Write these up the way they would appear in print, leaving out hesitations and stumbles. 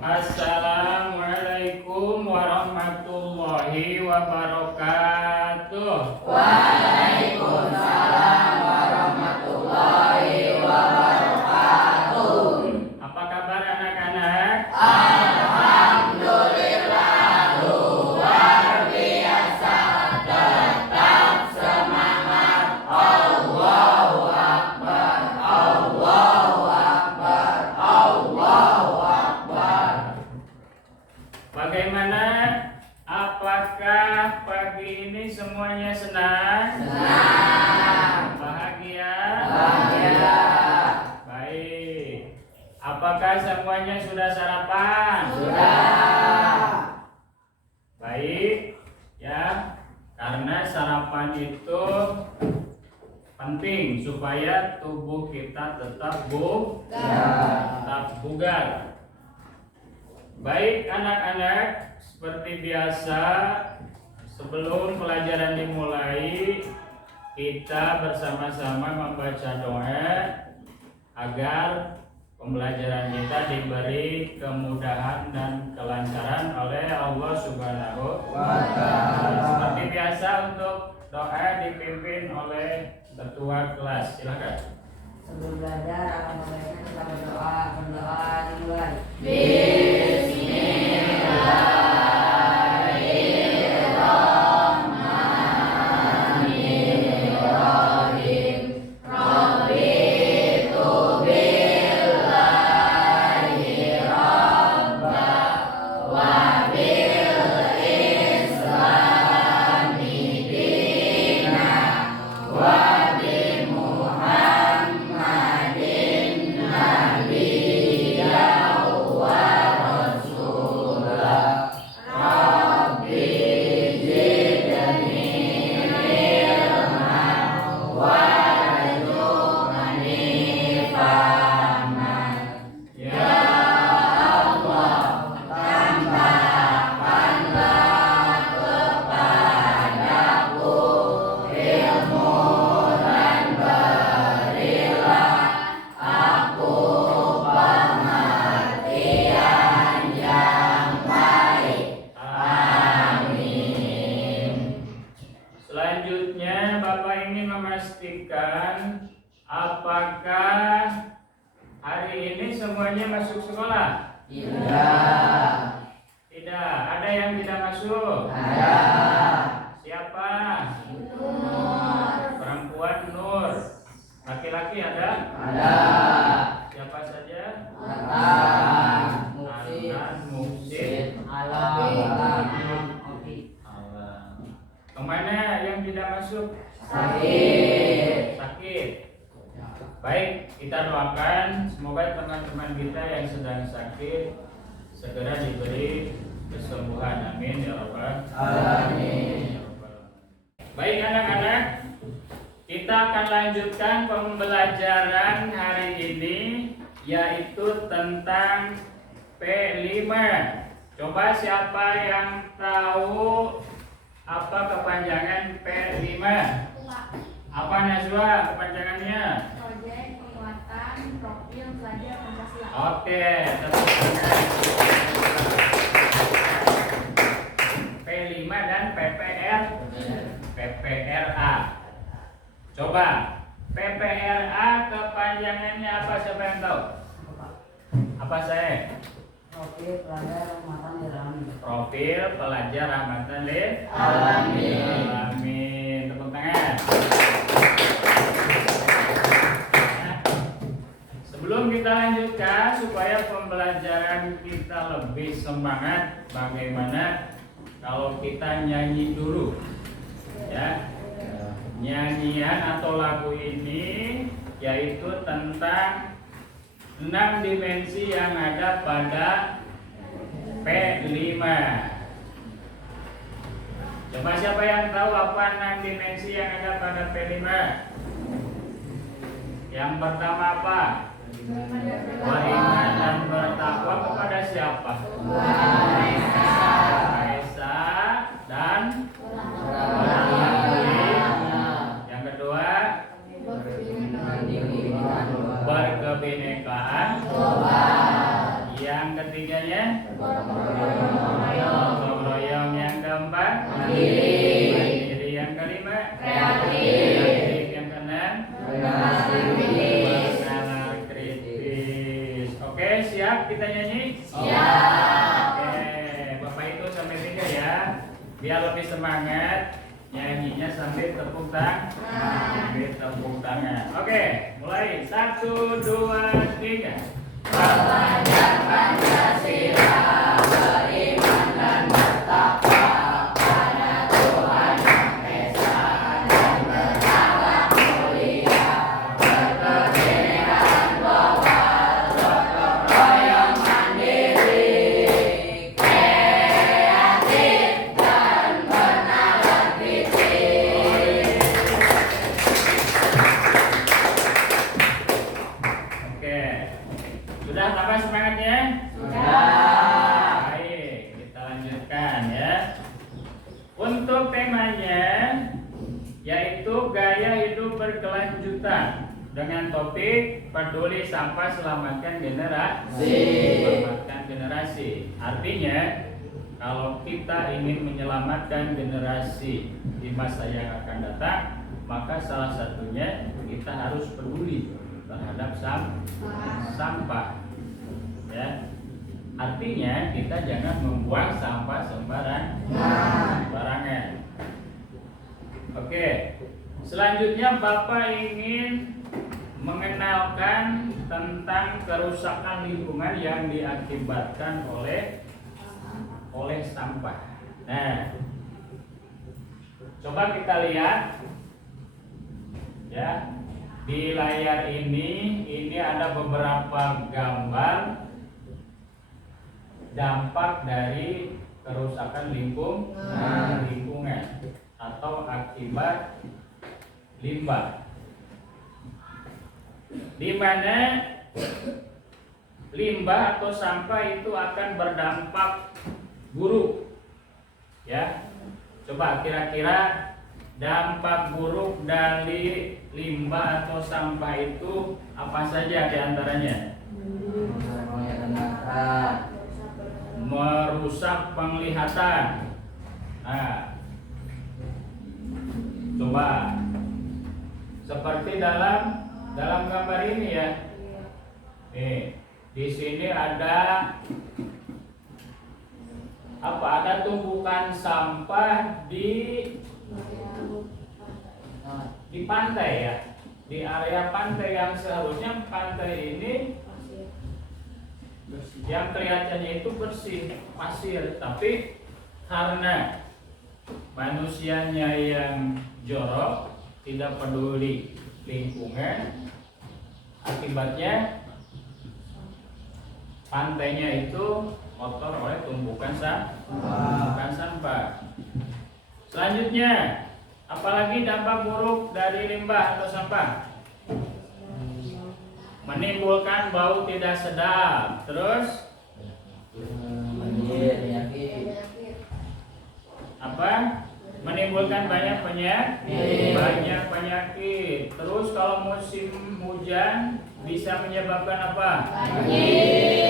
Assalamualaikum warahmatullahi wabarakatuh. Waalaikumsalam warahmatullahi wabarakatuh. Apa kabar anak-anak? Alhamdulillah luar biasa, tetap semangat. Allahu Akbar, Allahu Akbar, Allahu Akbar. Bagaimana? Apakah pagi ini semuanya senang? Senang. Bahagia? Bahagia. Baik. Apakah semuanya sudah sarapan? Sudah. Baik. Ya. Karena sarapan itu penting supaya tubuh kita tetap bugar. Baik anak-anak, seperti biasa sebelum pelajaran dimulai kita bersama-sama membaca doa agar pembelajaran kita diberi kemudahan dan kelancaran oleh Allah Subhanahu wa Ta'ala. Seperti biasa untuk doa dipimpin oleh ketua kelas. Silakan. Sebelum belajar, alhamdulillah kita berdoa dimulai. Bismillahirrahmanirrahim. Raditu billahi rabba wa bil islami dina wa Selanjutnya Bapak ingin memastikan apakah hari ini semuanya masuk sekolah? Tidak. Tidak. Ada yang tidak masuk? Ada. Siapa? Nur. Perempuan Nur. Laki-laki ada? Ada. Siapa saja? Alam. Alan, Muksid, Alam. Alam. Kemana yang tidak masuk? Sakit. Sakit. Baik, kita doakan semoga teman-teman kita yang sedang sakit segera diberi kesembuhan. Amin ya rabbal Alamin. Baik anak-anak, kita akan lanjutkan pembelajaran hari ini, yaitu tentang P5. Coba siapa yang tahu apa kepanjangan P5? Apa Najwa kepanjangannya? Proyek Penguatan Profil Pelajar Pancasila. Oke, tepuk tangan. P5 dan PPRA. Coba PPRA kepanjangannya apa, siapa yang tahu? Apa saya? Profil pelajar rahmatan lil alamin. Profil pelajar rahmatan lil Alamin. alamin. Tepuk tangan. Sebelum kita lanjutkan supaya pembelajaran kita lebih semangat, bagaimana kalau kita nyanyi dulu? Ya. Nyanyian atau lagu ini yaitu tentang 6 dimensi yang ada pada P5. Coba siapa yang tahu apa 6 dimensi yang ada pada P5? Yang pertama apa? Beriman dan bertakwa kepada siapa? Esa dan yang kedua berkebinekaan. Yang ketiganya lima Kreatif. Yang keenam Nalar kritis. nalar kritis. Oke, siap kita nyanyi? Siap. Oke, Bapak itu sampai 3 ya. Biar lebih semangat nyanyinya sampai tepuk tangan. Sampai tepuk tangan. Oke, mulai 1, 2, 3. Belajar Pancasila, beriman dan bertakwa pada Tuhan Yang Esa dan berakhlak mulia, berkebinekaan global, gotong royong mandiri, kreatif dan bernalar kritis. Oke. Sudah tambah semangatnya? Sudah. Baik, kita lanjutkan ya. Untuk temanya yaitu gaya hidup berkelanjutan dengan topik peduli sampah selamatkan generasi. Selamatkan generasi. Artinya kalau kita ingin menyelamatkan generasi di masa yang akan datang, maka salah satunya kita harus peduli terhadap sampah. Ya, artinya kita jangan membuang sampah sembarangan. Oke, selanjutnya Bapak ingin mengenalkan tentang kerusakan lingkungan yang diakibatkan oleh sampah. Nah, coba kita lihat ya di layar ini ada beberapa gambar dampak dari kerusakan lingkungan atau akibat limbah, di mana limbah atau sampah itu akan berdampak buruk ya. Coba kira-kira dampak buruk dari limbah atau sampah itu apa saja diantaranya? Merusak penglihatan. Nah, coba seperti dalam gambar ini ya. Di sini ada apa? Ada tumpukan sampah di pantai ya, di area pantai yang seharusnya pantai ini yang kelihatannya itu bersih pasir, tapi karena manusianya yang jorok, tidak peduli lingkungan, akibatnya pantainya itu kotor oleh tumpukan sampah. Selanjutnya, apalagi dampak buruk dari limbah atau sampah? Menimbulkan bau tidak sedap. Terus apa? Menimbulkan banyak penyakit. Terus kalau musim hujan bisa menyebabkan apa?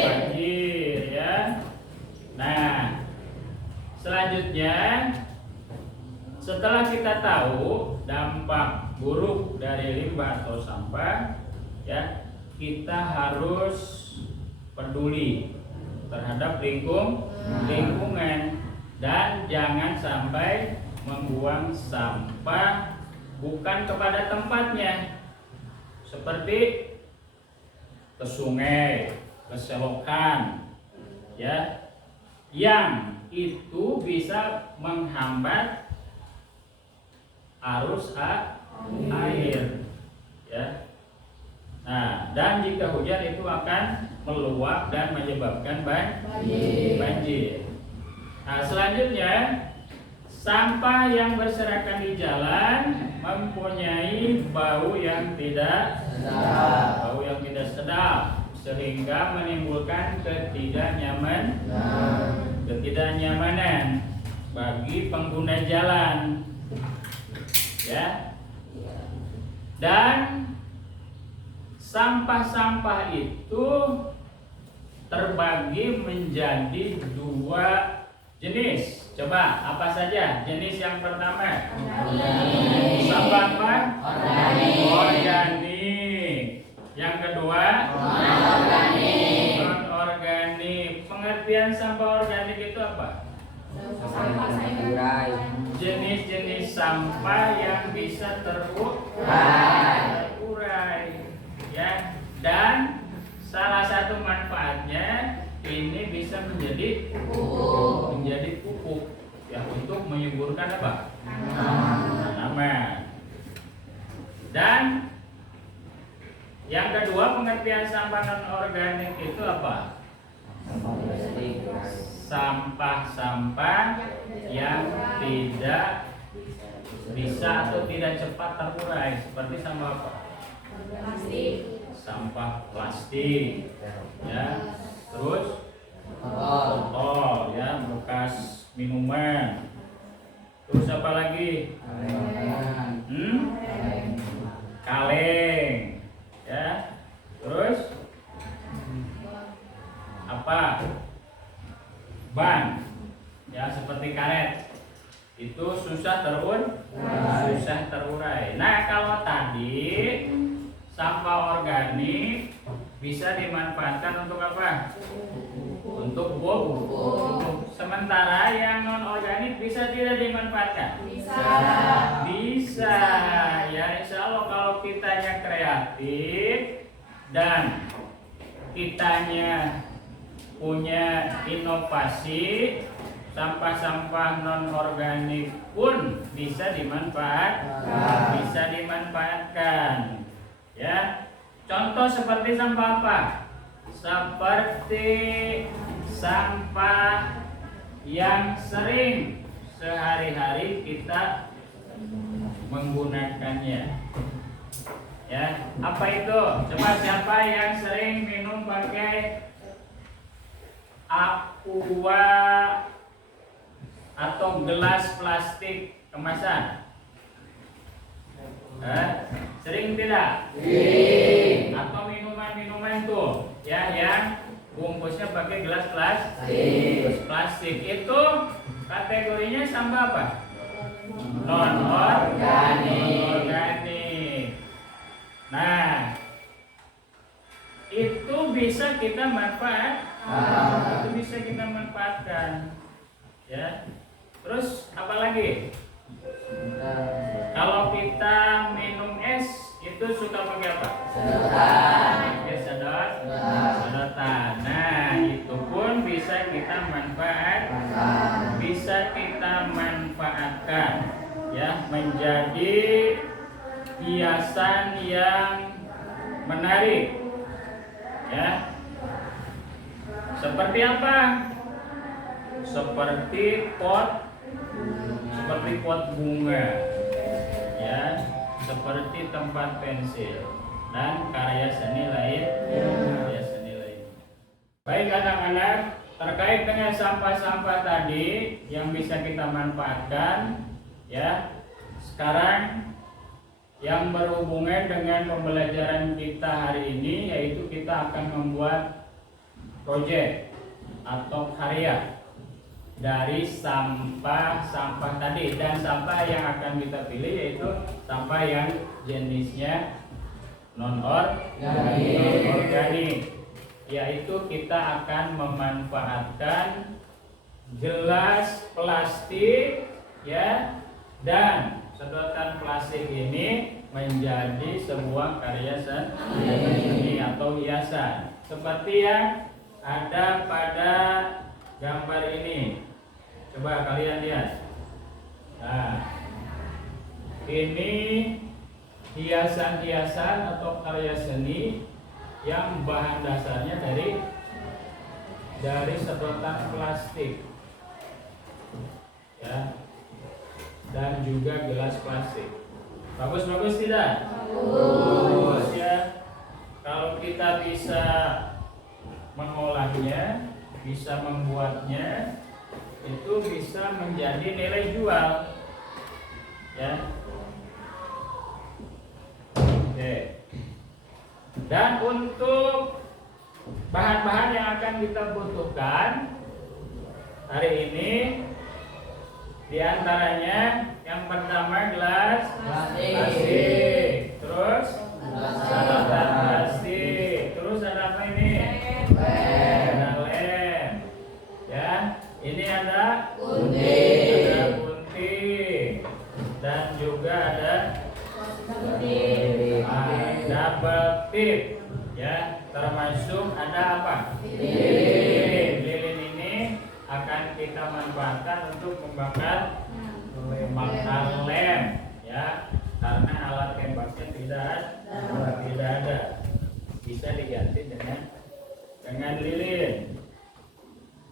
Banjir ya. Nah, selanjutnya setelah kita tahu dampak buruk dari limbah atau sampah ya, kita harus peduli terhadap lingkungan dan jangan sampai membuang sampah bukan kepada tempatnya, seperti ke sungai, ke selokan ya, yang itu bisa menghambat arus air ya. Nah, dan jika hujan itu akan meluap dan menyebabkan banjir. Nah, selanjutnya sampah yang berserakan di jalan mempunyai bau yang tidak sedap sehingga menimbulkan ketidaknyamanan bagi pengguna jalan ya. Dan sampah-sampah itu terbagi menjadi 2 jenis. Coba apa saja jenis yang pertama? yang bisa terurai, ya. Dan salah satu manfaatnya ini bisa menjadi pupuk, ya, untuk menyuburkan apa? Tanaman. Dan yang kedua, pengertian sampah non organik itu apa? Sampah-sampah yang tidak bisa atau tidak cepat terurai, seperti sampah apa? Sampah plastik, ya. Terus botol, ya, bekas minuman. Terus apa lagi? Kaleng, ya. Terus apa? Ban, ya, seperti karet. Itu susah terurai. Nah, kalau tadi sampah organik bisa dimanfaatkan untuk apa? Untuk pupuk. Sementara yang non organik bisa tidak dimanfaatkan? Bisa. Ya, insya Allah kalau kitanya kreatif dan kitanya punya inovasi, sampah-sampah non organik pun bisa dimanfaatkan. Ya, contoh seperti sampah apa? Seperti sampah yang sering sehari-hari kita menggunakannya. Ya, apa itu? Coba siapa yang sering minum pakai aqua atau gelas plastik kemasan? Sering tidak? Atau minuman tuh, ya, yang bungkusnya pakai gelas plastik itu kategorinya sampah apa? Non organik. Nah, itu bisa kita manfaatkan, ya. Terus apa lagi? Kalau kita minum es itu suka pakai apa? Sedotan. Nah, itu pun bisa kita manfaatkan, ya, menjadi hiasan yang menarik, ya. Seperti apa? Seperti pot bunga, ya, seperti tempat pensil dan karya seni lain. Baik anak-anak, terkait dengan sampah-sampah tadi yang bisa kita manfaatkan, ya. Sekarang yang berhubungan dengan pembelajaran kita hari ini, yaitu kita akan membuat proyek atau karya dari sampah-sampah tadi. Dan sampah yang akan kita pilih yaitu sampah yang jenisnya non organik, yaitu kita akan memanfaatkan gelas plastik, ya, dan sedotan plastik ini menjadi sebuah karya seni atau hiasan seperti yang ada pada gambar ini. Coba kalian lihat. Nah, ini hiasan-hiasan atau karya seni yang bahan dasarnya dari sedotan plastik, ya, dan juga gelas plastik. Bagus tidak? Bagus, ya. Kalau kita bisa mengolahnya, bisa membuatnya, itu bisa menjadi nilai jual, ya. Oke. Dan untuk bahan-bahan yang akan kita butuhkan hari ini, diantaranya yang pertama gelas plastik, terus sedotan plastik, terus ada apa ini? Ada lem, ya. Ini ada gunting, dan juga ada Double tip, ya, termasuk ada apa? Lilin. Lilin ini akan kita manfaatkan untuk membakar lem, ya, karena alat tembaknya tidak ada, bisa diganti dengan lilin.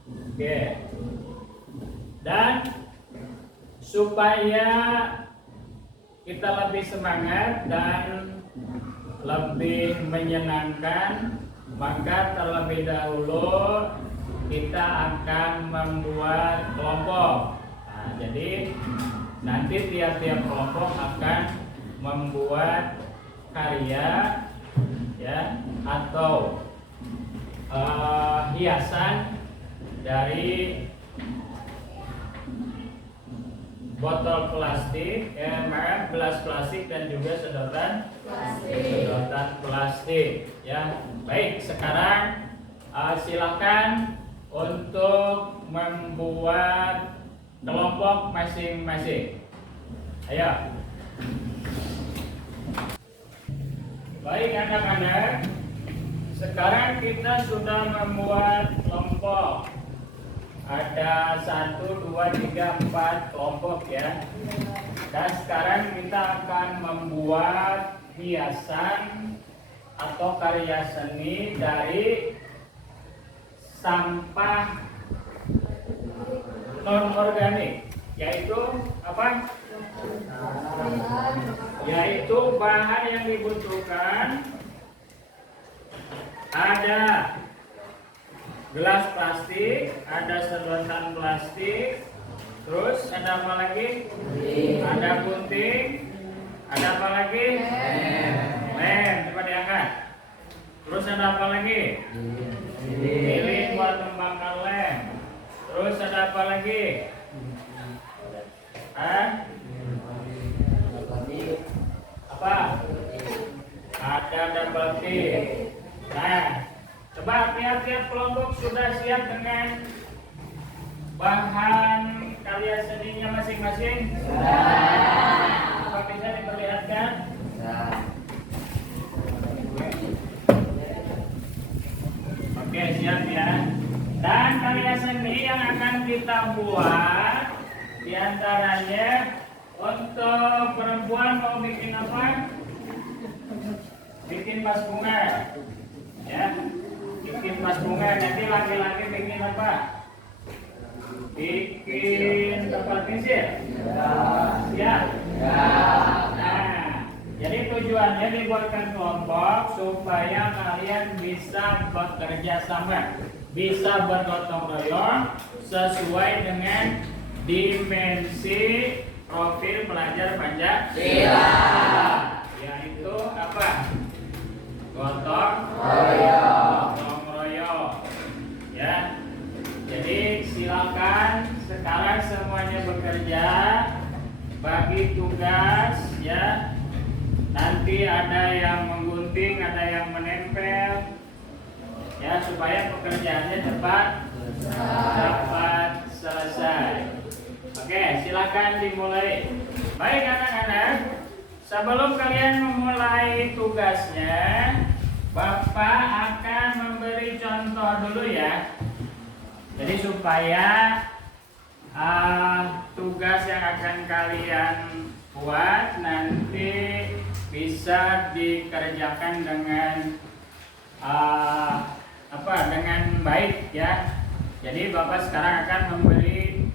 Oke. Dan supaya kita lebih semangat dan lebih menyenangkan, maka terlebih dahulu kita akan membuat kelompok. Nah, jadi nanti tiap-tiap kelompok akan membuat karya, ya, atau hiasan dari botol plastik, gelas plastik dan juga sedotan plastik. Ya, baik. Sekarang silakan untuk membuat kelompok masing-masing. Ayo. Baik anak-anak. Sekarang kita sudah membuat kelompok. Ada 1, 2, 3, 4 kelompok, ya. Dan sekarang kita akan membuat hiasan atau karya seni dari sampah non organik, yaitu apa? Yaitu bahan yang dibutuhkan ada gelas plastik, ada sedotan plastik, terus ada apa lagi? Ada gunting, ada apa lagi? Lem, coba diangkat. Terus ada apa lagi? Lilin buat membakar lem. Terus ada apa lagi? Apa? Ada double tip. Nah, coba tiap-tiap kelompok sudah siap dengan bahan karya seninya masing-masing? Apa bisa diperlihatkan? Oke, siap ya. Dan karya seni yang akan kita buat diantaranya untuk perempuan mau bikin apa? Bikin vas bunga, ya. Bikin vas bunga. Nanti laki-laki bikin apa? Bikin tempat pensil. Ya. Nah, jadi tujuannya dibuatkan kelompok supaya kalian bisa bekerja sama, bisa bergotong royong sesuai dengan dimensi profil pelajar Pancasila, yaitu apa? Gotong royong, ya. Jadi silakan sekarang semuanya bekerja, bagi tugas, ya. Nanti ada yang menggunting, ada yang menempel, ya, supaya pekerjaannya cepat selesai. Oke, silakan dimulai. Baik anak-anak, sebelum kalian memulai tugasnya, Bapak akan memberi contoh dulu, ya. Jadi supaya tugas yang akan kalian buat nanti bisa dikerjakan dengan dengan baik, ya. Jadi Bapak sekarang akan memberi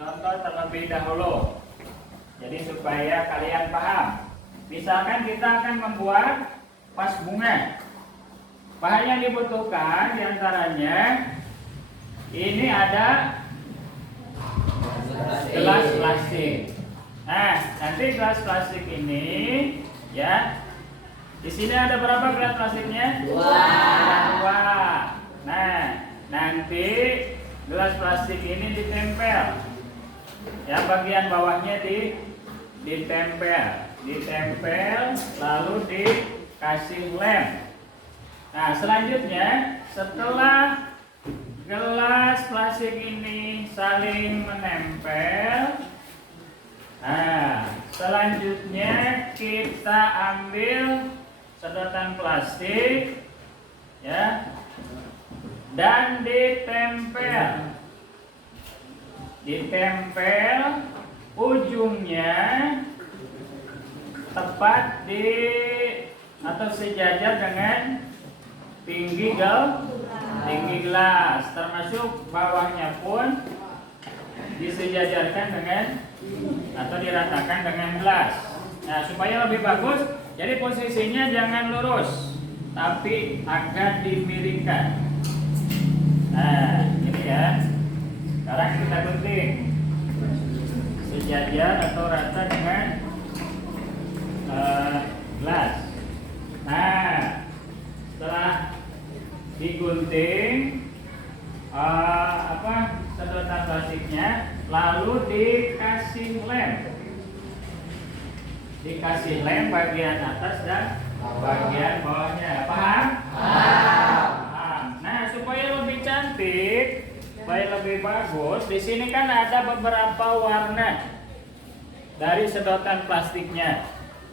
contoh terlebih dahulu. Jadi supaya kalian paham. Misalkan kita akan membuat vas bunga. Bahan yang dibutuhkan diantaranya ini ada gelas plastik. Nah, nanti gelas plastik ini, ya. Di sini ada berapa gelas plastiknya? 2. Nah, nanti gelas plastik ini ditempel. Ya, bagian bawahnya ditempel, lalu dikasih lem. Nah, selanjutnya setelah gelas plastik ini saling menempel, Nah, selanjutnya kita ambil sedotan plastik ya dan ditempel ujungnya tepat di atau sejajar dengan tinggi gelas, termasuk bawahnya pun disejajarkan dengan atau diratakan dengan gelas. Nah, supaya lebih bagus, jadi posisinya jangan lurus, tapi agak dimiringkan. Nah, ini ya. Sekarang kita gunting sejajar atau rata dengan gelas. Nah, setelah digunting sedotan plastiknya, lalu dikasih lem bagian atas dan bagian bawahnya. Paham? Paham. Nah, supaya lebih cantik, supaya lebih bagus, di sini kan ada beberapa warna dari sedotan plastiknya.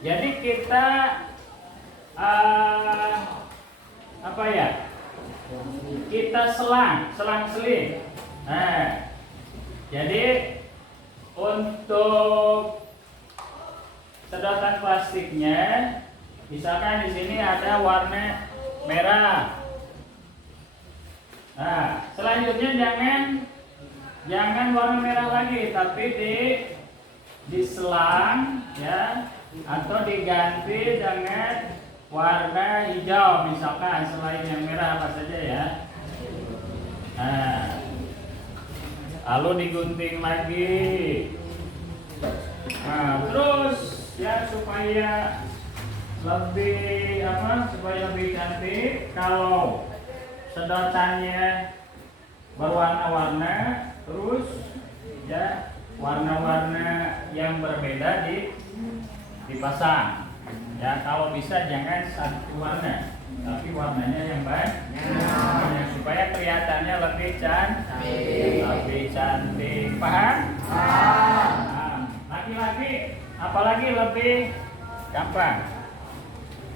Jadi kita kita selang-seling. Nah, jadi untuk sedotan plastiknya, misalkan di sini ada warna merah. Nah, selanjutnya jangan warna merah lagi, tapi diselang ya, atau diganti dengan warna hijau, misalkan selain yang merah apa saja ya. Nah, lalu digunting lagi. Nah, terus ya supaya lebih cantik, kalau sedotannya berwarna-warna, terus ya warna-warna yang berbeda dipasang. Ya, kalau bisa jangan satu warna, tapi warnanya yang banyak supaya kelihatannya lebih cantik. Paham? Paham. Laki-laki apalagi lebih gampang.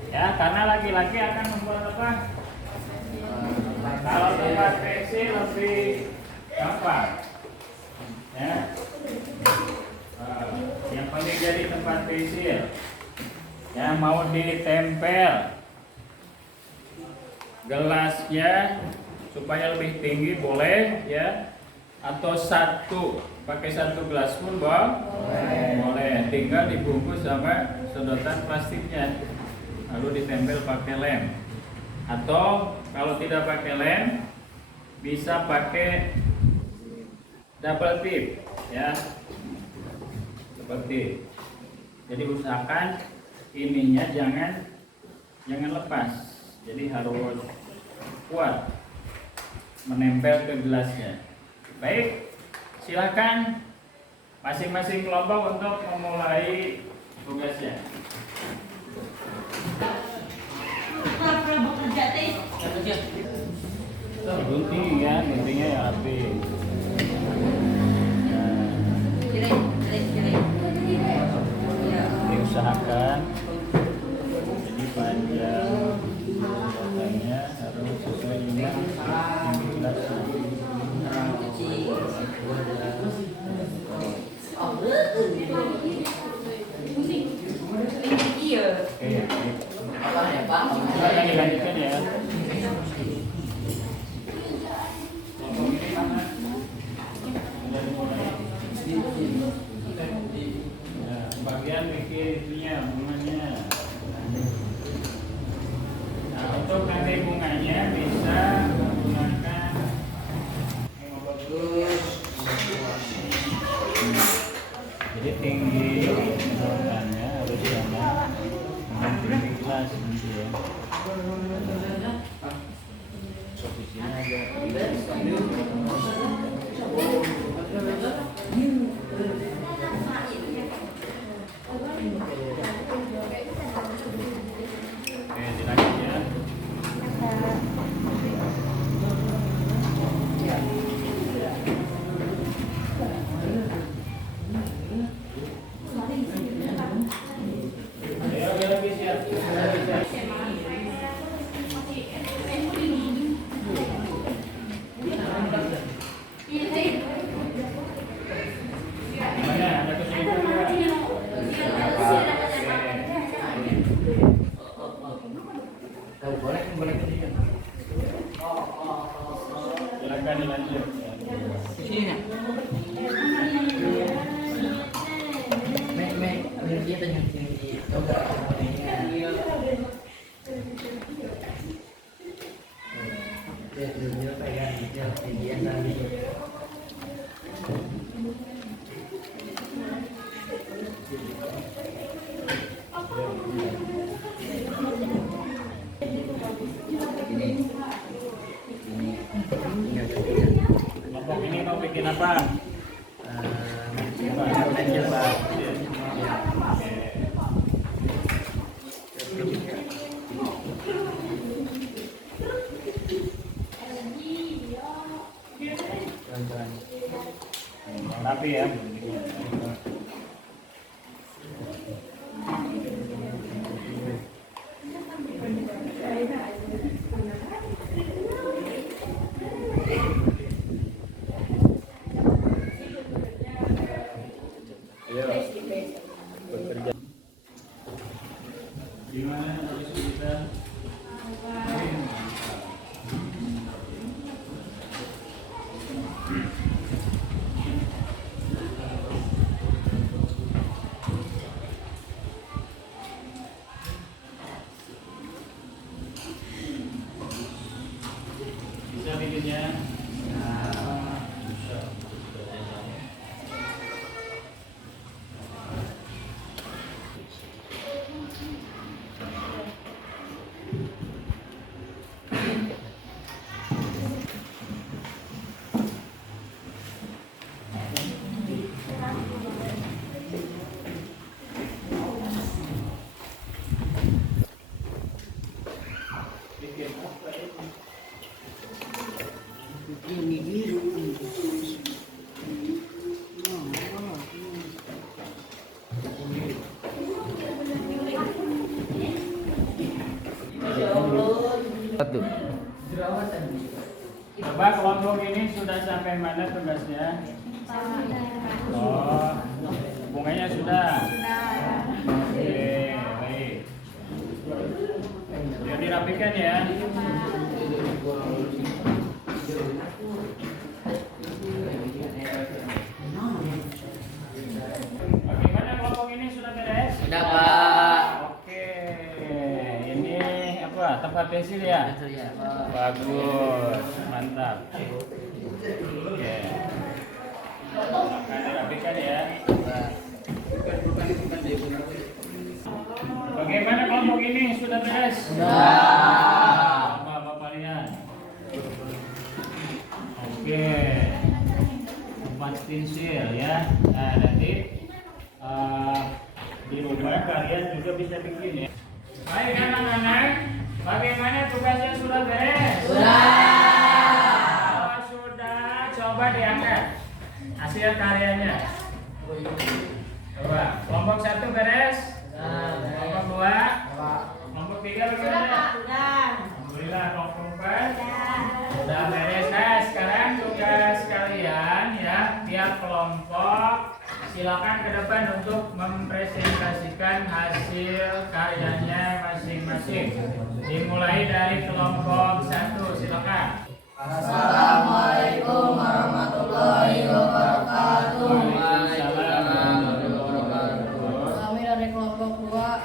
Ya, karena laki-laki akan membuat apa? Kalau tempat pensil lebih gampang. Ya. Yang penting jadi tempat pensil. Ya, mau ditempel gelasnya supaya lebih tinggi boleh ya, atau pakai satu gelas pun boleh, tinggal dibungkus sama sedotan plastiknya lalu ditempel pakai lem, atau kalau tidak pakai lem bisa pakai double tip ya, double tip. Jadi usahakan ininya jangan lepas, jadi harus kuat menempel ke gelasnya. Baik, silakan masing-masing kelompok untuk memulai tugasnya. Gunting ya, guntingnya yang rapi. Diusahakan jadi panjang sedotannya harus sesuai dengan tinggi gelasnya. Akan dilanjutkan ya. Bagian bikinnya bunganya. Nah, untuk nanti bunganya bisa menggunakan yang bagus. Jadi tinggi sedotannya harus sama dengan tinggi gelas nanti ya. Posisinya agak Oke, dilanjut ya. Gimana? Ada kesulitan nggak? Boleh kesulitan. Silakan dilanjut. Kelompok ini mau bikin apa? Rapi ya. Ayo, bekerja. Gimana habis kita? Bisa bikinnya? Bisa. Bikin apa ini? Satu. Coba kelompok ini sudah sampai mana tugasnya? Oh, bunganya sudah. Oke, baik. Jadi rapikan ya. Bagaimana kelompok ini sudah beres? Sudah, Pak. Oke, ini apa? Tempat pensil ya? Bagus, mantap. Oke. Akan dirapikan ya. Bagaimana kelompok ini sudah beres? Sudah. Bapak lihat. Oke. Tempat pensil ya. Nah, nanti di rumah kalian juga bisa bikin ya. Baik anak-anak, bagaimana tugasnya sudah beres? Kalau sudah, coba diangkat hasil karyanya. Coba, kelompok 1 beres? Kelompok 2? Kelompok 3 bagaimana? Alhamdulillah, kelompok 4? Sudah beres. Nah, sekarang tugas kalian ya, tiap kelompok silakan ke depan untuk mempresentasikan hasil karyanya masing-masing. Dimulai dari kelompok 1, silakan. Assalamualaikum warahmatullahi wabarakatuh. Kami dari kelompok 2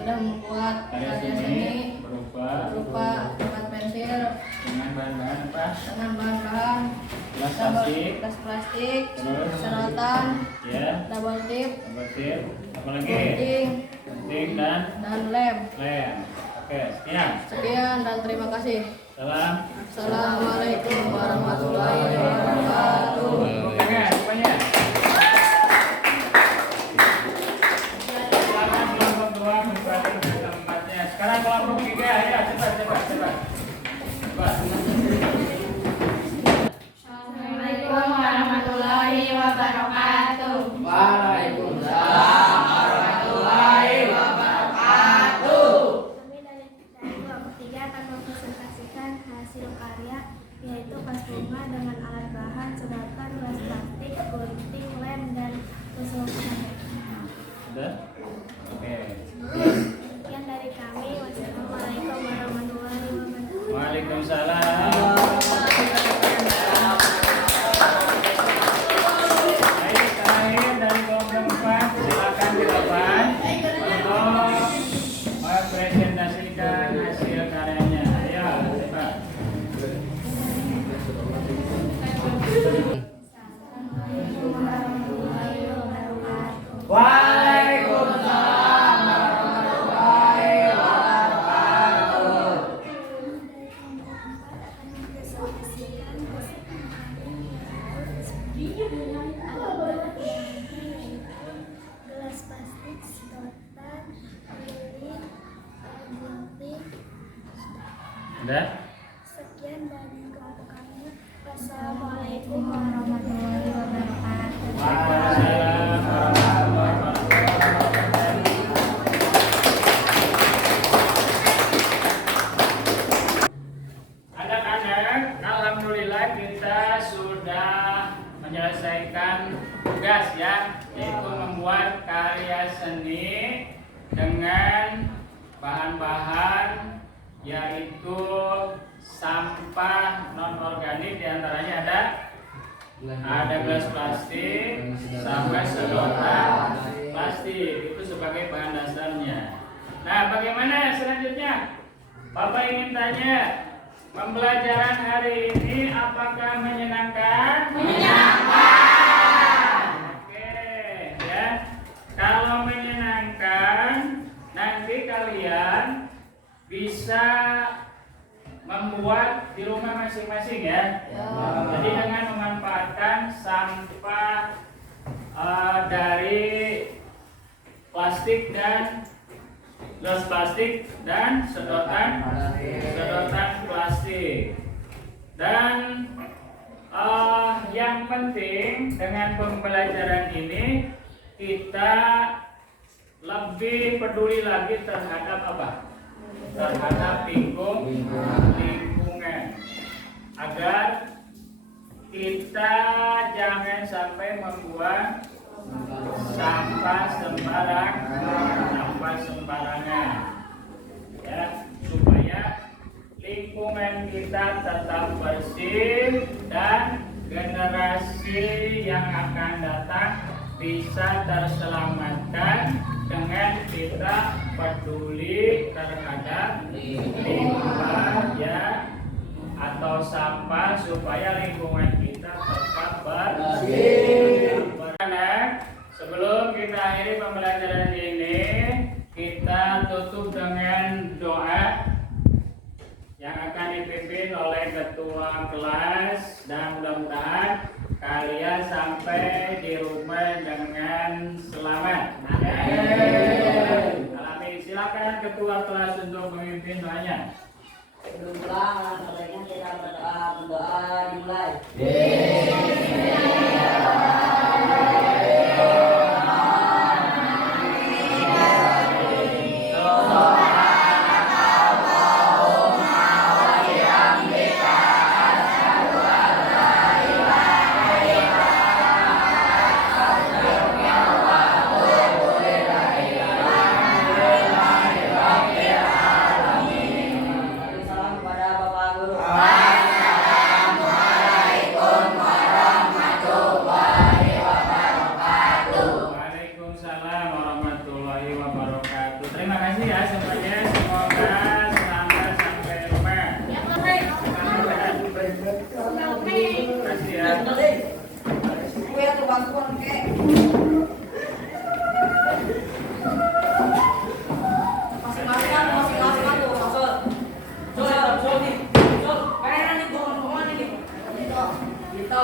sudah membuat Karya karya seni seni berupa tempat pensil dengan bahan-bahan apa? dengan bahan-bahan Gelas plastik, plastik, terus serotan, ya, double tip, obatir, apalagi gunting, penting dan dan lem. lem. Oke, sekian. Sekian dan terima kasih. Salam. Assalamualaikum warahmatullahi wabarakatuh. Oke, semuanya. Silakan kelompok 2 kembali ke tempatnya. Sekarang kelompok 3 ya, cepat. Cepat. Assalamualaikum warahmatullahi wabarakatuh. Waalaikumsalam warahmatullahi wabarakatuh. Sudah? Sekian dari kelompok kami. Wassalamualaikum warahmatullahi wabarakatuh. Waalaikumsalam warahmatullahi wabarakatuh. Anak-anak, alhamdulillah kita sudah menyelesaikan tugas ya, yaitu membuat karya seni dengan bahan-bahan yaitu sampah non organik, diantaranya ada gelas plastik sampai sedotan plastik itu sebagai bahan dasarnya. Nah, bagaimana selanjutnya? Bapak ingin tanya, pembelajaran hari ini apakah menyenangkan? Menyenangkan. Oke, ya. Kalau menyenangkan, nanti kalian bisa membuat di rumah masing-masing ya. Jadi dengan memanfaatkan sampah dari plastik dan gelas plastik dan sedotan plastik. Dan yang penting dengan pembelajaran ini kita lebih peduli lagi terhadap apa? Terhadap lingkungan, agar kita jangan sampai membuang sampah sembarangan ya, supaya lingkungan kita tetap bersih dan generasi yang akan datang bisa terselamatkan dengan kita peduli terhadap limbah ya atau sampah, supaya lingkungan kita tetap bersih. Sebelum kita akhiri pembelajaran ini, kita tutup dengan doa yang akan dipimpin oleh ketua kelas, dan mudah-mudahan kalian sampai di rumah dengan selamat. Amin. Silakan ketua kelas untuk memimpin doanya. Sebelum pulang, sebaiknya kita berdoa dimulai. Salam kepada Bapak Guru. Waalaikumsalam warahmatullahi wabarakatuh. Terima kasih ya semuanya. Semoga selamat sampai rumah. Terima kasih ya. Gitu.